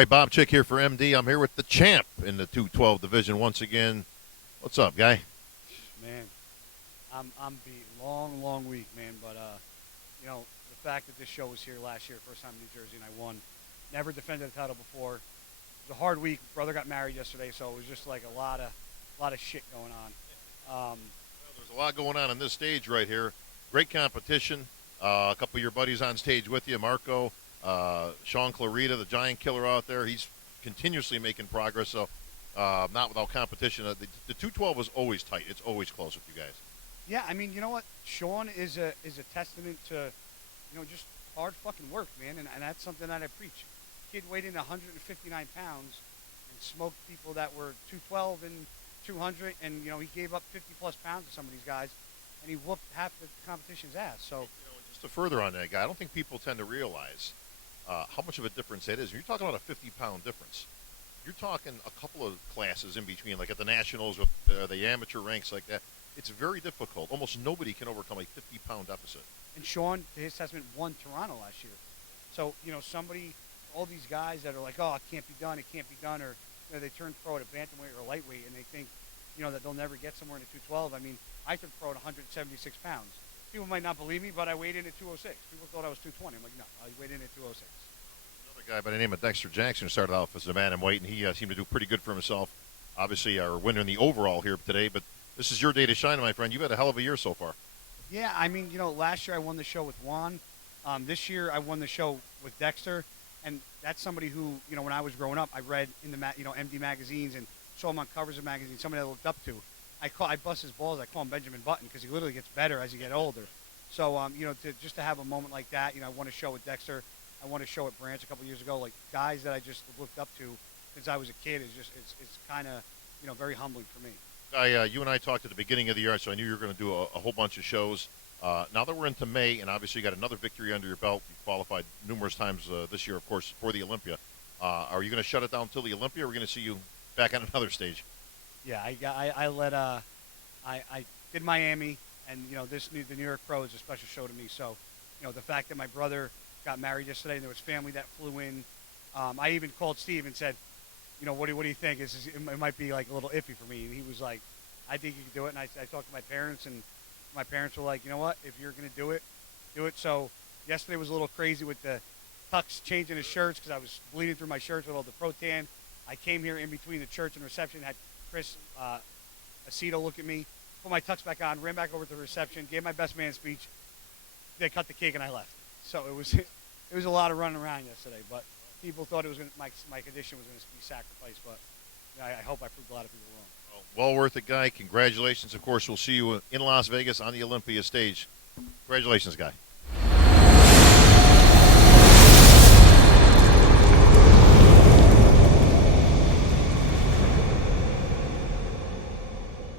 right, Bob Chick here for MD. I'm here with the champ in the 212 division once again. What's up, guy? Man, I'm beat. Long week, man. But the fact that this show was here last year, first time in New Jersey, and I won. Never defended a title before. It was a hard week. Brother got married yesterday, so it was just like a lot of shit going on. Well, there's a lot going on this stage right here. Great competition. A couple of your buddies on stage with you, Marco, Sean Clarita, the giant killer out there. He's continuously making progress. So not without competition. The 212 was always tight. It's always close with you guys. Yeah, I mean, you know what? Sean is a testament to, just hard fucking work, man, and that's something that I preach. Kid weighed in 159 pounds and smoked people that were 212 and 200, and he gave up 50 plus pounds to some of these guys, and he whooped half the competition's ass. So, Just to further on that guy, I don't think people tend to realize how much of a difference that is. You're talking about a 50-pound difference. You're talking a couple of classes in between, like at the nationals or the amateur ranks like that. It's very difficult. Almost nobody can overcome a 50-pound deficit. and Sean, to his testament, won Toronto last year. So, all these guys that are like, oh, it can't be done, or they turn pro at a bantamweight or a lightweight, and they think, that they'll never get somewhere in the 212. I mean, I turned pro at 176 pounds. People might not believe me, but I weighed in at 206. People thought I was 220. I'm like, no, I weighed in at 206. Another guy by the name of Dexter Jackson started off as a bantamweight, and he seemed to do pretty good for himself. Obviously, our winner in the overall here today, but this is your day to shine, my friend. You've had a hell of a year so far. Yeah, I mean, last year I won the show with Juan. This year I won the show with Dexter, and that's somebody who, when I was growing up, I read in the MD magazines and saw him on covers of magazines. Somebody I looked up to. I bust his balls. I call him Benjamin Button because he literally gets better as you get older. So, just to have a moment like that, I won a show with Dexter. I won a show at Branch a couple years ago. Like guys that I just looked up to since I was a kid it's kind of very humbling for me. You and I talked at the beginning of the year, so I knew you were going to do a whole bunch of shows. Now that we're into May, and obviously you got another victory under your belt, you qualified numerous times this year, of course, for the Olympia. Are you going to shut it down until the Olympia, or are we going to see you back on another stage? Yeah, I did Miami, and the New York Pro is a special show to me. So, the fact that my brother got married yesterday, and there was family that flew in. I even called Steve and said, what do you think? It might be like a little iffy for me. And he was like, I think you can do it. And I talked to my parents, and my parents were like, you know what? If you're going to do it, do it. So yesterday was a little crazy with the tux changing his shirts because I was bleeding through my shirts with all the Protan. I came here in between the church and reception, had Chris Aceto look at me, put my tux back on, ran back over to the reception, gave my best man speech. They cut the cake, and I left. So it was a lot of running around yesterday, but people thought my condition was going to be sacrificed, but I hope I proved a lot of people wrong. Well worth it, guy. Congratulations. Of course, we'll see you in Las Vegas on the Olympia stage. Congratulations, guy.